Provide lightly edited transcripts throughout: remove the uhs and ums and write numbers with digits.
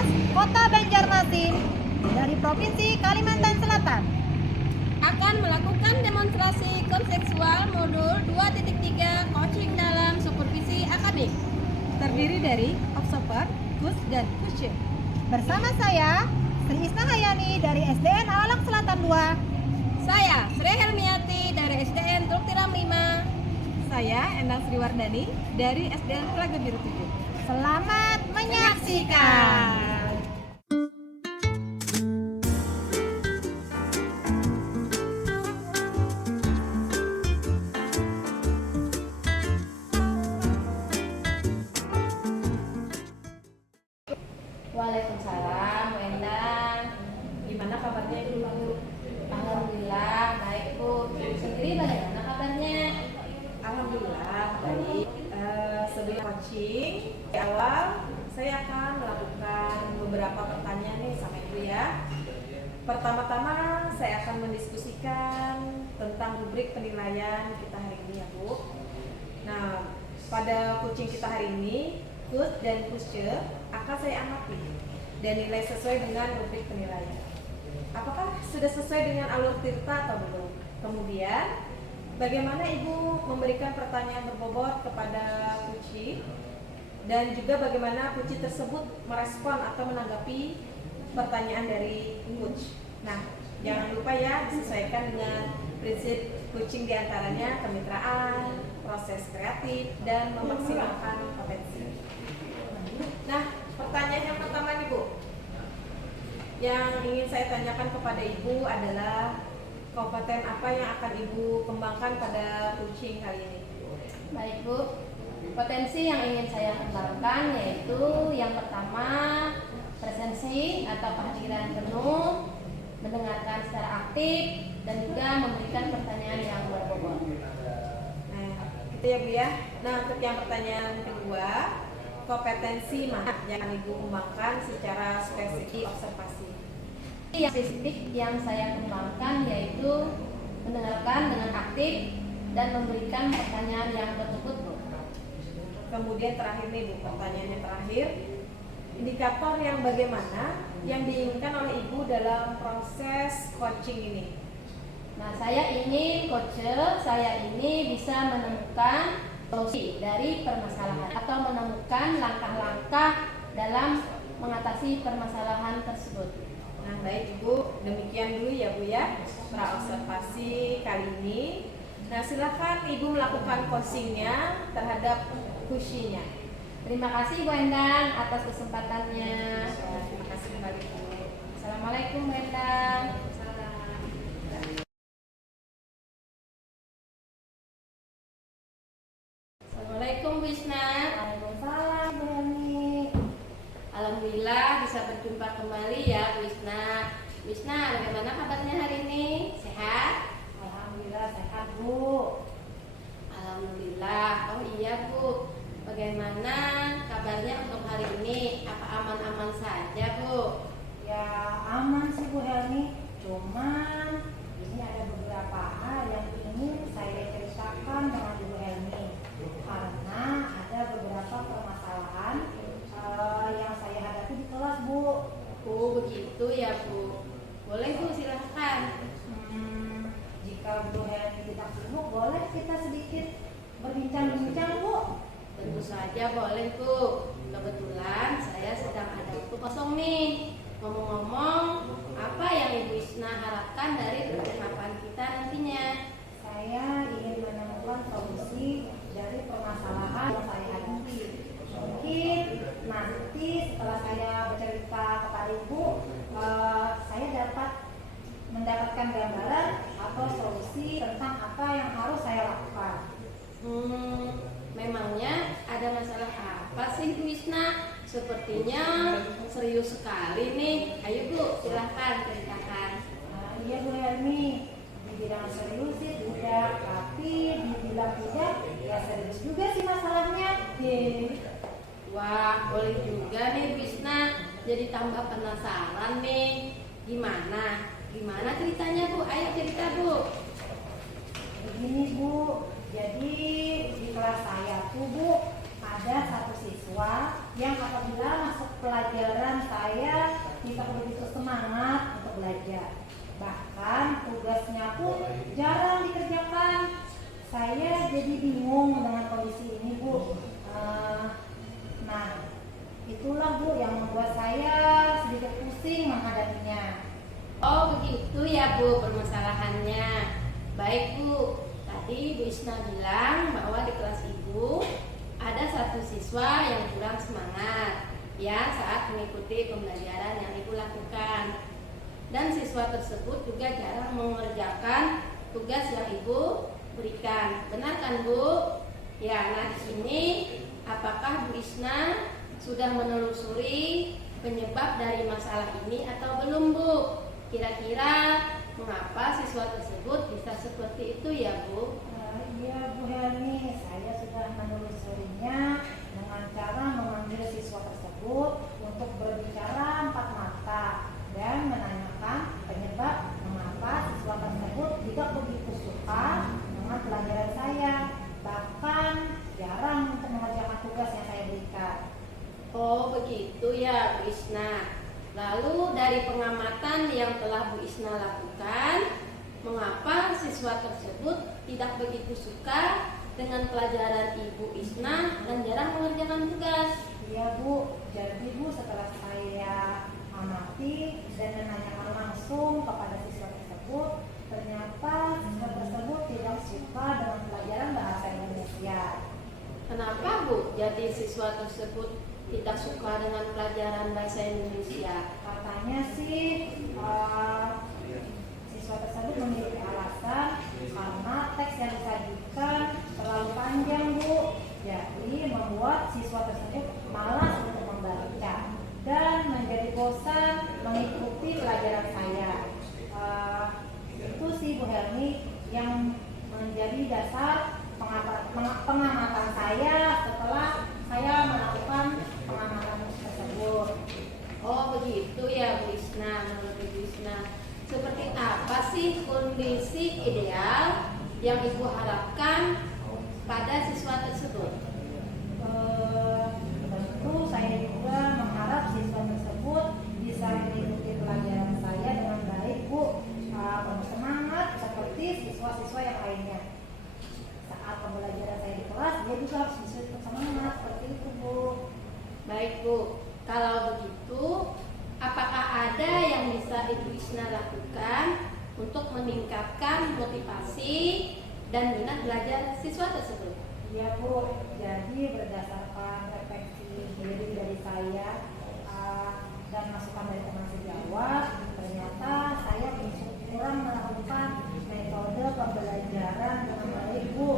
Kelas Kota Banjarmasin dari Provinsi Kalimantan Selatan akan melakukan demonstrasi konseksual modul 2.3 coaching dalam supervisi akademik. Terdiri dari observer, kus, dan kusye. bersama saya Sri Isna Hayani dari SDN Alang Selatan 2. Saya Sri Helmiati dari SDN Teluk Tiram 5. Saya Endang Sriwardani dari SDN Telaga Biru 7. Selamat menyaksikan. Waalaikumsalam, Bu Endang. Gimana kabarnya Ibu? Alhamdulillah, baik Bu. Sendiri bagaimana kabarnya? Alhamdulillah baik. Sebelum coaching di awal saya akan melakukan beberapa pertanyaan nih sama Ibu ya. Pertama-tama saya akan mendiskusikan tentang rubrik penilaian kita hari ini ya Bu. Nah, pada coaching kita hari ini, kus dan kusce akan saya amati dan nilai sesuai dengan rubrik penilaian. Apakah sudah sesuai dengan alur tirta atau belum? Kemudian, bagaimana Ibu memberikan pertanyaan berbobot kepada Puci dan juga bagaimana Puci tersebut merespon atau menanggapi pertanyaan dari Coach. Nah, jangan lupa ya disesuaikan dengan prinsip coaching diantaranya kemitraan, proses kreatif, dan memaksimalkan potensi. Nah, pertanyaan yang pertama nih Bu, yang ingin saya tanyakan kepada Ibu adalah kompeten apa yang akan Ibu kembangkan pada coaching kali ini? Baik Bu, potensi yang ingin saya kembangkan yaitu yang pertama presensi atau kehadiran penuh, mendengarkan secara aktif, dan juga memberikan pertanyaan yang berbobot. Nah, gitu ya Bu ya. Nah, untuk yang pertanyaan kedua, kompetensi mana yang akan Ibu kembangkan secara spesifik observasi? Yang spesifik yang saya kembangkan yaitu mendengarkan dengan aktif dan memberikan pertanyaan yang berbobot Bu. Kemudian terakhir nih Bu, pertanyaan yang terakhir, indikator yang bagaimana yang diinginkan oleh Ibu dalam proses coaching ini? Nah, saya ingin saya ini bisa menemukan solusi dari permasalahan atau menemukan langkah-langkah dalam mengatasi permasalahan tersebut. Nah, baik Ibu, demikian dulu ya Bu ya praobservasi kali ini. Nah, silakan Ibu melakukan coachingnya terhadap kusinya. Terima kasih Bu Endang atas kesempatannya. Terima kasih kembali Bu. Assalamualaikum Bu Endang. Assalamualaikum Bu Isna. Waalaikumsalam Bu Helmi. Alhamdulillah bisa berjumpa kembali ya Bu Isna. Bu Isna, bagaimana kabarnya hari ini? Sehat? Alhamdulillah sehat Bu. Alhamdulillah. Oh iya Bu, bagaimana kabarnya untuk hari ini? Apa aman-aman saja Bu? Ya aman sih Bu Helmi. Cuman ini ada beberapa hal yang ingin saya ceritakan dengan Bu Helmi. Karena ada beberapa permasalahan yang saya hadapi di kelas Bu. Oh begitu ya Bu. Boleh Bu, silahkan. Jika Bu Helmi tidak sibuk, boleh kita sedikit berbincang-bincang Bu. Tentu saja boleh Bu. Kebetulan saya sedang ada waktu kosong nih. Ngomong-ngomong, apa yang Ibu Isna harapkan dari percakapan kita nantinya? Saya ingin menemukan solusi dari permasalahan yang saya hadapi. Mungkin nanti setelah saya bercerita kepada Ibu, saya dapat mendapatkan gambaran atau solusi tentang apa yang harus saya lakukan. Memangnya ada masalah apa sih Bu Isna? Sepertinya serius sekali nih. Ayo Bu, silahkan ceritakan. Iya Bu Helmi, dibilang serius sih tidak, tapi dibilang tidak, ya serius juga sih masalahnya. Wah, boleh juga nih Bu Isna. Jadi tambah penasaran nih. Gimana? Gimana ceritanya Bu? Ayo cerita Bu. Begini Bu, jadi di kelas saya tuh Bu ada satu siswa yang apabila masuk pelajaran saya tidak begitu semangat untuk belajar. Bahkan tugasnya pun jarang dikerjakan. Saya jadi bingung dengan kondisi ini, Bu. Nah, itulah Bu yang membuat saya sedikit pusing menghadapinya. Oh begitu ya Bu permasalahannya. Baik Bu, tadi Bu Isna bilang bahwa di kelas Ibu ada satu siswa yang kurang semangat ya saat mengikuti pembelajaran yang Ibu lakukan. Dan siswa tersebut juga jarang mengerjakan tugas yang Ibu berikan. Benar kan Bu? Ya, nah di sini apakah Bu Isna sudah menelusuri penyebab dari masalah ini atau belum Bu? Kira-kira mengapa siswa tersebut bisa seperti itu ya Bu? Iya Bu Helmi, saya sudah menelusurinya dengan cara memanggil siswa tersebut untuk berbicara empat mata dan menanyakan penyebab mengapa siswa tersebut tidak begitu suka dengan pelajaran saya, bahkan jarang untuk mengerjakan tugas yang saya berikan. Oh begitu ya Bu Isna. Lalu dari pengamatan yang telah Bu Isna lakukan, mengapa siswa tersebut tidak begitu suka dengan pelajaran Ibu Isna dan jarang mengerjakan tugas? Iya Bu, jadi Bu setelah saya amati dan menanyakan langsung kepada siswa tersebut, ternyata siswa tersebut tidak suka dengan pelajaran bahasa Indonesia. Kenapa Bu? Jadi siswa tersebut tidak suka dengan pelajaran bahasa Indonesia? Katanya sih siswa tersebut memiliki alasan karena teks yang disajikan terlalu panjang Bu, jadi membuat siswa tersebut malas untuk membaca dan menjadi bosan mengikuti pelajaran saya. Itu sih Bu Helmi yang menjadi dasar pengamatan saya setelah saya melakukan pengamatan tersebut. Oh begitu ya Bu Isna. Menurut Bu Isna, seperti apa sih kondisi ideal yang Ibu harapkan pada siswa tersebut? Tentu saya juga mengharap siswa tersebut bisa mengikuti pelajaran saya dengan baik Bu, penuh semangat seperti siswa-siswa yang lainnya. Saat pembelajaran saya di kelas, dia juga harus bisa semangat seperti itu Bu. Baik Bu, kalau begitu apakah ada yang bisa Ibu Isna lakukan untuk meningkatkan motivasi dan minat belajar siswa tersebut? Ya Bu, jadi berdasarkan refleksi diri dari saya dan masukan dari teman sejawat, ternyata saya kurang melakukan metode pembelajaran dengan baik Bu,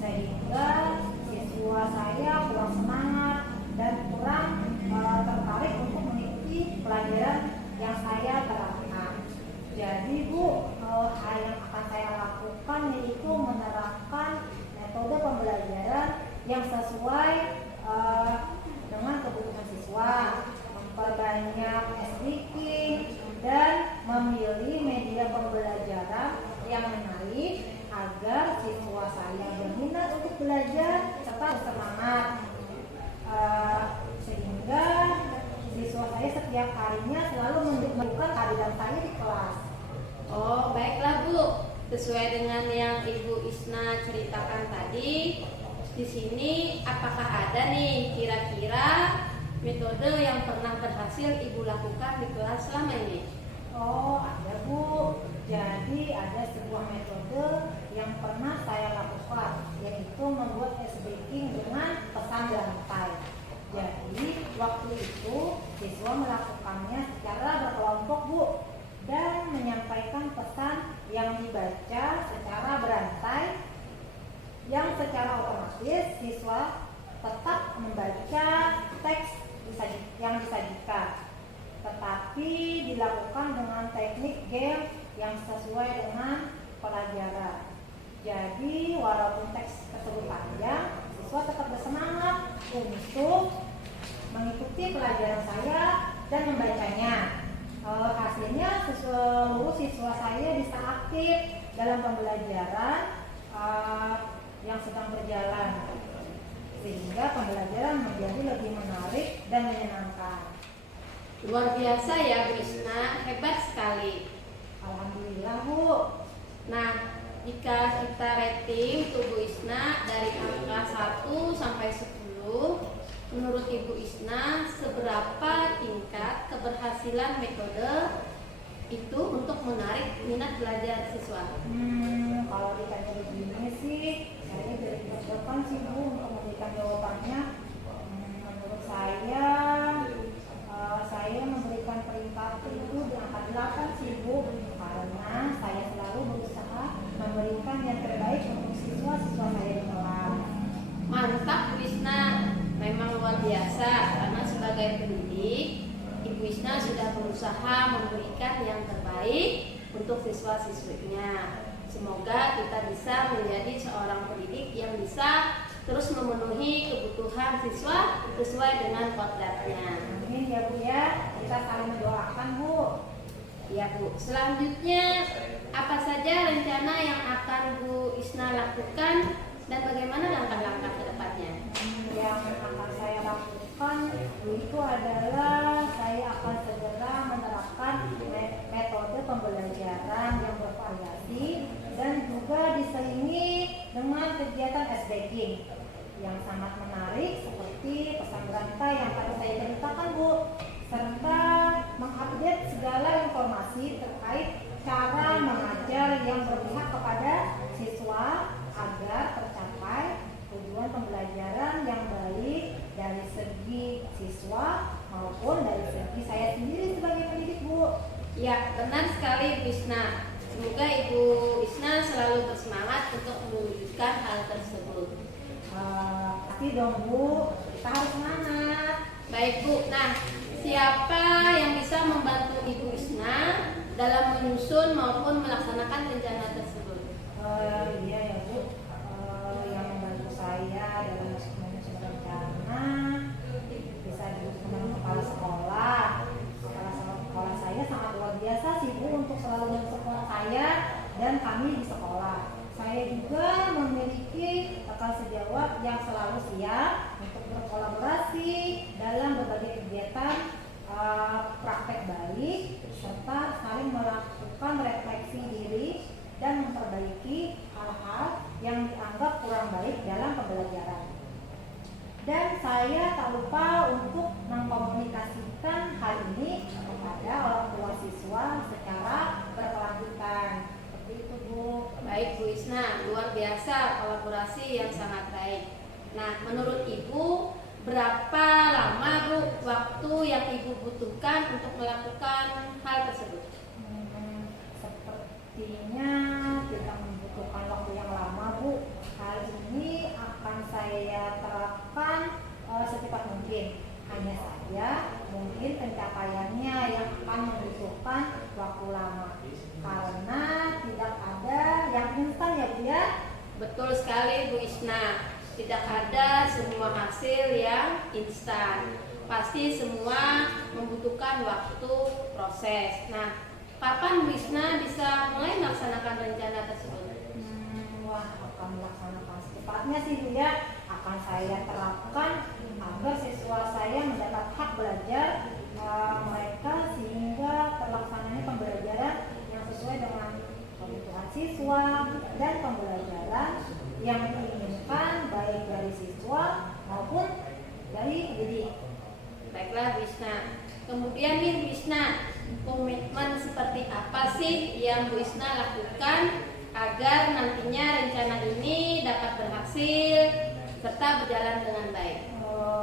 sehingga siswa saya kurang semangat dan kurang tertarik untuk mengikuti pelajaran yang saya terapkan. Jadi Bu, hal yang akan saya lakukan yaitu menerapkan metode pembelajaran yang sesuai dengan kebutuhan siswa, memperbanyak speaking dan memilih media pembelajaran yang menarik agar siswa saya berminat untuk belajar serta bersemangat, sehingga siswa saya setiap harinya selalu menunjukkan kehadiran saya di kelas. Oh baiklah Bu, sesuai dengan yang Ibu Isna ceritakan tadi, di sini apakah ada nih kira-kira metode yang pernah berhasil Ibu lakukan di kelas selama ini? Oh ada Bu, jadi ada sebuah metode yang pernah saya lakukan, yaitu membuat speaking dengan pesan berantai. Jadi waktu itu siswa melakukannya secara berkelompok Bu, dan menyampaikan pesan yang dibaca secara berantai, yang secara otomatis siswa tetap membaca teks yang disajikan, tetapi dilakukan dengan teknik game yang sesuai dengan pelajaran. Jadi walaupun teks tersebut panjang, siswa tetap bersemangat untuk mengikuti pelajaran saya dan membacanya. Hasilnya seluruh siswa saya bisa aktif dalam pembelajaran yang sedang berjalan, sehingga sehingga pembelajaran menjadi lebih menarik dan menyenangkan. Luar biasa ya Bu Isna, hebat sekali. Alhamdulillah Bu. Nah, jika kita rating untuk Bu Isna dari angka 1 sampai 10, menurut Ibu Isna seberapa tingkat keberhasilan metode itu untuk menarik minat belajar siswa? Kalau ditanya begini sih, saya dari persiapan sih Bu untuk memberikan jawabannya. Menurut saya memberikan peringkat itu di angka 8 sih Bu, karena saya selalu berusaha memberikan yang terbaik untuk siswa-siswa saya di kelas. Mantap Bu Isna, memang luar biasa karena sebagai pendidik Ibu Isna sudah berusaha memberikan yang terbaik untuk siswa-siswinya. Semoga kita bisa menjadi seorang pendidik yang bisa terus memenuhi kebutuhan siswa sesuai dengan kodratnya. Amin ya Bu ya, kita saling mendoakan Bu. Ya Bu, selanjutnya apa saja rencana yang akan Bu Isna lakukan dan bagaimana langkah-langkah ke depannya? Yang akan saya lakukan itu adalah saya akan segera menerapkan metode pembelajaran yang bervariasi dan juga diselingi dengan kegiatan S-Baking yang sangat menarik seperti pesan berantai yang tadi saya ceritakan Bu, serta mengupdate segala informasi terkait cara mengajar yang berpihak kepada siswa agar tercapai tujuan pembelajaran yang baik dari segi siswa maupun dari segi saya sendiri sebagai pendidik Bu. Ya, benar sekali Bu Isna. Semoga Ibu Isna selalu bersemangat untuk mewujudkan hal tersebut. Pasti dong Bu, kita harus semangat. Baik Bu, nah siapa yang bisa membantu Ibu Isna dalam menyusun maupun melaksanakan rencana tersebut? Iya ya Bu, yang membantu saya dalam menyusun rencana bisa dengan kepala sekolah. Kepala sekolah saya sangat luar biasa sih Bu untuk selalu mensupport saya dan kami di sekolah. Saya juga memiliki rekan sejawat yang selalu siap untuk berkolaborasi dalam berbagai kegiatan praktek baik serta saling melakukan refleksi diri dan memperbaiki hal-hal yang dianggap kurang baik dalam pembelajaran. Dan saya tak lupa untuk mengkomunikasikan hal ini kepada orang tua siswa secara berkelanjutan. Seperti itu Bu. Baik Bu Isna, luar biasa kolaborasi yang sangat baik. Nah, menurut Ibu, berapa lama Bu waktu yang Ibu butuhkan untuk melakukan hal tersebut? Sepertinya tidak membutuhkan waktu yang lama Bu. Hal ini akan saya terapkan secepat mungkin. Hanya saja mungkin pencapaiannya yang akan membutuhkan waktu lama karena tidak ada yang instan ya Bu ya. Betul sekali Bu Isna, tidak ada semua hasil yang instan. Pasti semua membutuhkan waktu proses. Nah, kapan Bu Isna bisa mulai melaksanakan rencana tersebut? Wah, akan melaksanakan secepatnya sih Bu ya. Akan saya terapkan agar siswa saya mendapat hak belajar mereka sehingga terlaksananya pembelajaran yang sesuai dengan kebutuhan siswa dan pembelajaran yang diinginkan baik dari siswa maupun dari pendidik. Baiklah Bu Isna. Kemudian nih Bu Isna, komitmen seperti apa sih yang Bu Isna lakukan agar nantinya rencana ini dapat berhasil serta berjalan dengan baik?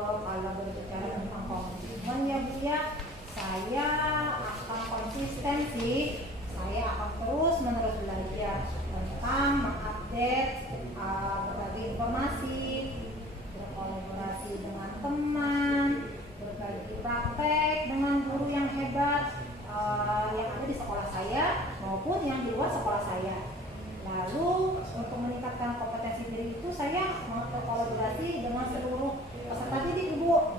Kalau berbicara tentang komitmen ya Bu ya, saya akan konsisten sih. Saya akan terus menerus belajar tentang mengupdate berbagai informasi, berkolaborasi dengan teman, berbagi praktek dengan guru yang hebat yang ada di sekolah saya maupun yang di luar sekolah saya. Lalu untuk meningkatkan kompetensi diri itu saya mau berkolaborasi dengan seluruh peserta didik Bu.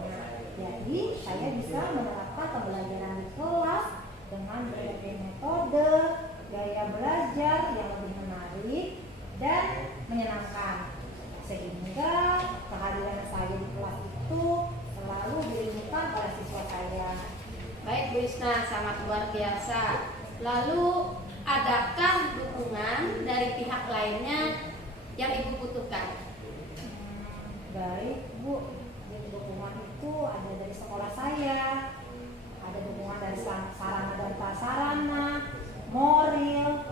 Jadi saya bisa menerapkan pembelajaran di kelas dengan berbagai metode, gaya belajar yang lebih menarik dan menyenangkan, sehingga kehadiran saya di Baik Bu Isna, sangat luar biasa. Lalu adakah dukungan dari pihak lainnya yang Ibu butuhkan? Baik Bu, jadi dukungan itu ada dari sekolah saya, ada dukungan dari sarana dan prasarana, moral,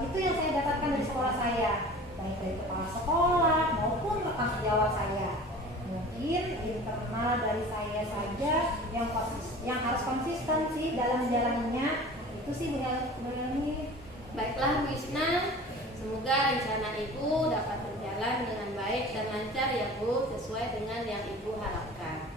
itu yang saya dapatkan dari sekolah saya, baik dari kepala sekolah maupun rekan sejawat saya. Mungkin internal dari saya saja yang harus konsisten sih dalam menjalaninya, itu sih ini. Baiklah Bu Isna, semoga rencana Ibu dapat berjalan dengan baik dan lancar ya Bu, sesuai dengan yang Ibu harapkan.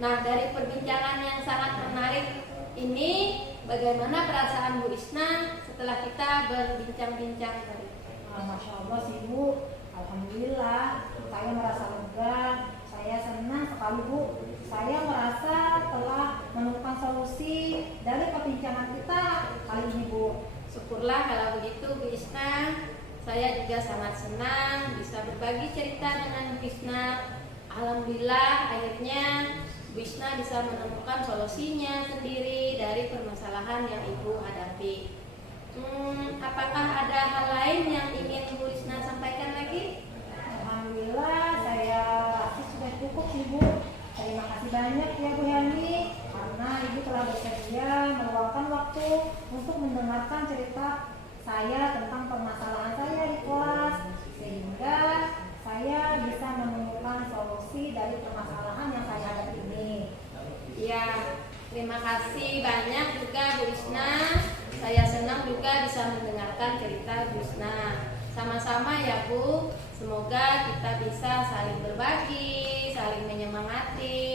Nah, dari perbincangan yang sangat menarik ini, bagaimana perasaan Bu Isna setelah kita berbincang-bincang tadi? Masya Allah sih Bu, alhamdulillah saya merasa lega, saya senang sekali Bu. Saya merasa telah menemukan solusi dari perbincangan kita kali ini Bu. Syukurlah kalau begitu Bu Isna. Saya juga sangat senang bisa berbagi cerita dengan Bu Isna. Alhamdulillah akhirnya Bu Isna bisa menemukan solusinya sendiri dari permasalahan yang Ibu hadapi. Apakah ada hal lain yang ingin Bu Isna sampaikan lagi? Alhamdulillah saya rasa sudah cukup sih Bu. Terima kasih banyak ya Bu Yani, karena Ibu telah bersedia meluangkan waktu untuk mendengarkan cerita saya tentang permasalahan saya di kelas, sehingga saya bisa menemukan solusi dari permasalahan yang saya hadapi ini. Ya, terima kasih banyak juga Bu Isna. Saya senang juga bisa mendengarkan cerita Bu Isna. Sama-sama ya Bu, semoga kita bisa saling berbagi, saling menyemangati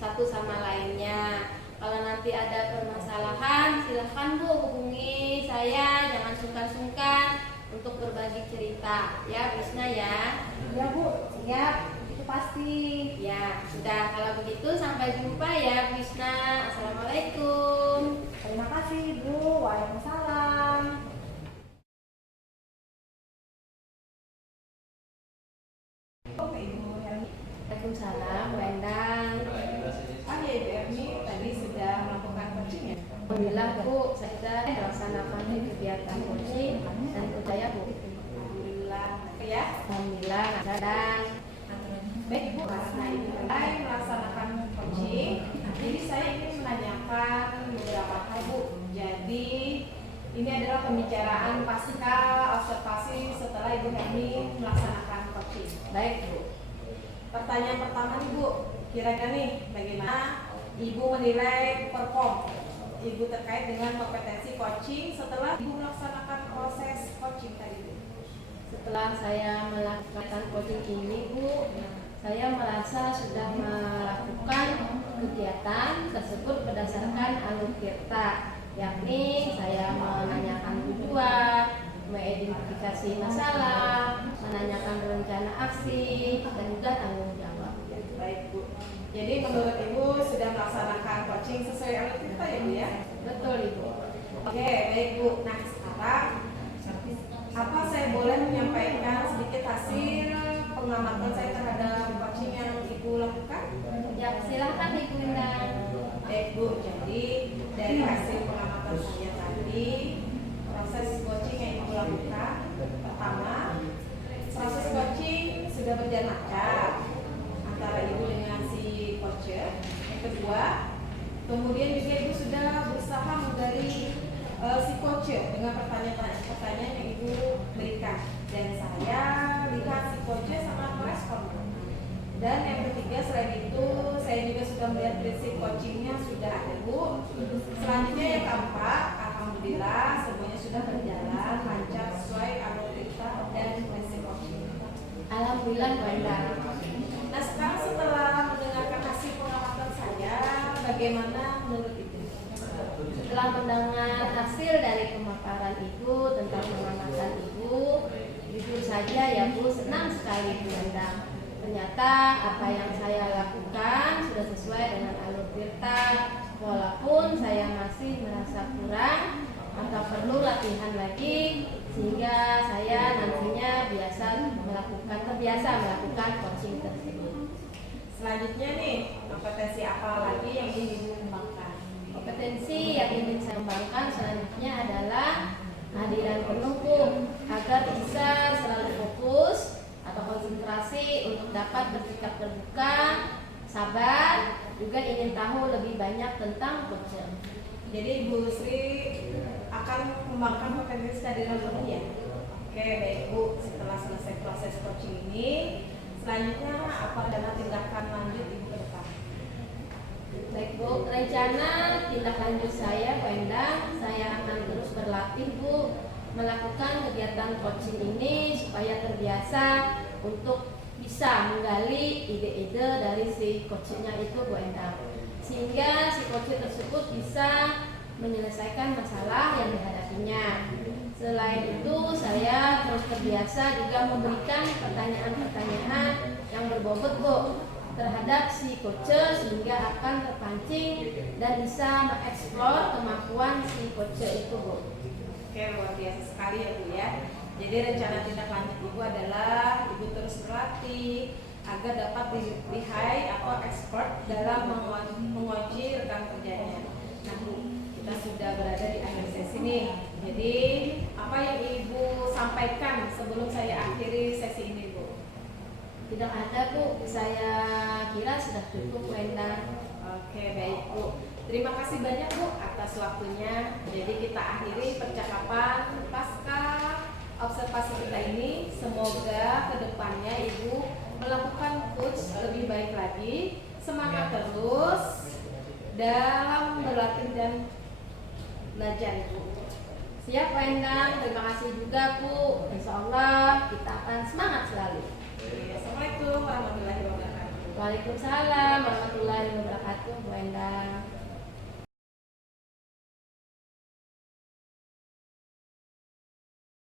satu sama lainnya. Kalau nanti ada permasalahan, silahkan Bu hubungi saya, jangan sungkan-sungkan untuk berbagi cerita ya Bu Isna ya. Ya Bu, siap, itu pasti. Ya, sudah, kalau begitu sampai jumpa ya Bu Isna. Assalamualaikum. Terima kasih Bu, waalaikumsalam. Oke Ibu Helmi. Waalaikumsalam Bu Endang. Ya Ibu Helmi, tadi sudah melakukan coaching ya? Alhamdulillah Bu, saya sudah melaksanakan kegiatan coaching dan budaya Bu. Alhamdulillah. Oke ya. Alhamdulillah, kadang. Baik Ibu, karena Ibu mulai melaksanakan coaching, jadi saya ingin menanyakan beberapa hal Bu. Jadi ini adalah pembicaraan pasca observasi setelah Ibu Helmi melaksanakan coaching. Baik Bu. Pertanyaan pertama nih Bu, kira-kira nih bagaimana Ibu menilai perform Ibu terkait dengan kompetensi coaching setelah Ibu melaksanakan proses coaching tadi Bu? Setelah saya melakukan coaching ini Bu, saya merasa sudah melakukan kegiatan tersebut berdasarkan alur tirta, yakni saya menanyakan tujuan, mengidentifikasi masalah, menanyakan rencana aksi, dan juga tanggung jawab. Baik Bu, jadi menurut Ibu sudah melaksanakan coaching sesuai alur tirta ya Bu ya? Betul Ibu. Oke baik Bu, nah sekarang apa saya boleh menyampaikan sedikit hasil pengamatan saya terhadap coaching yang Ibu lakukan? Ya, silahkan Ibu Endang. Baik Bu, jadi dari hasil pengamatan saya tadi, proses coaching yang Ibu lakukan, pertama, proses coaching sudah berjalan lancar antara Ibu dengan si coacher. Yang kedua, kemudian juga Ibu sudah berusaha menggali si coacher dengan pertanyaan yang Ibu berikan, dan saya lihat si coacher sangat merespon. Dan yang ketiga, selain itu saya juga sudah melihat prinsip coachingnya sudah ada Bu. Selanjutnya yang keempat, alhamdulillah semuanya sudah berjalan lancar sesuai alur tirta dan prinsip coaching. Alhamdulillah Bu Endang. Nah sekarang setelah mendengarkan hasil pengamatan saya, bagaimana menurut Ibu? Setelah mendengar hasil dari pemaparan Ibu tentang pengamatan Ibu, jujur saja ya Bu, senang sekali Bu Endang. Ternyata apa yang saya lakukan sudah sesuai dengan alur tirta, walaupun saya masih merasa kurang atau perlu latihan lagi, sehingga saya nantinya terbiasa melakukan coaching tersebut. Selanjutnya nih, kompetensi apa lagi yang ingin Ibu kembangkan? Kompetensi yang ingin saya kembangkan selanjutnya adalah kehadiran penuh Bu, agar bisa selalu fokus atau konsentrasi untuk dapat bersikap terbuka, sabar, juga ingin tahu lebih banyak tentang coaching. Jadi Bu Sri akan mengembangkan potensi kehadiran penuh ya. Oke, baik Bu. Setelah selesai proses coaching ini, selanjutnya apa rencana tindakan lanjut Ibu ke depan? Baik Bu, rencana tindak lanjut saya Bu Endang, saya akan terus berlatih Bu, melakukan kegiatan coaching ini supaya terbiasa untuk bisa menggali ide-ide dari si coachingnya itu Bu Endang, sehingga si coaching tersebut bisa menyelesaikan masalah yang dihadapinya. Selain itu, saya terus terbiasa juga memberikan pertanyaan-pertanyaan yang berbobot Bu terhadap si coach, sehingga akan terpancing dan bisa mengeksplor kemampuan si coach itu Bu. Oke, luar biasa sekali ya Bu ya. Jadi rencana tindak lanjut Ibu adalah Ibu terus berlatih agar dapat lihai atau expert dalam menguji rekan kerjanya. Nah Bu, kita sudah berada di akhir sesi nih. Jadi apa yang Ibu sampaikan sebelum saya akhiri sesi ini Bu? Tidak ada Bu, saya kira sudah cukup Bu Endang. Oke, baik Bu. Terima kasih banyak Bu atas waktunya. Jadi kita akhiri percakapan pasca observasi kita ini. Semoga kedepannya Ibu melakukan coach lebih baik lagi. Semangat terus dalam berlatih dan belajar Ibu. Siap Bu Endang, terima kasih juga Bu. Insya Allah kita akan semangat selalu. Assalamualaikum warahmatullahi wabarakatuh. Waalaikumsalam warahmatullahi wabarakatuh Bu Endang.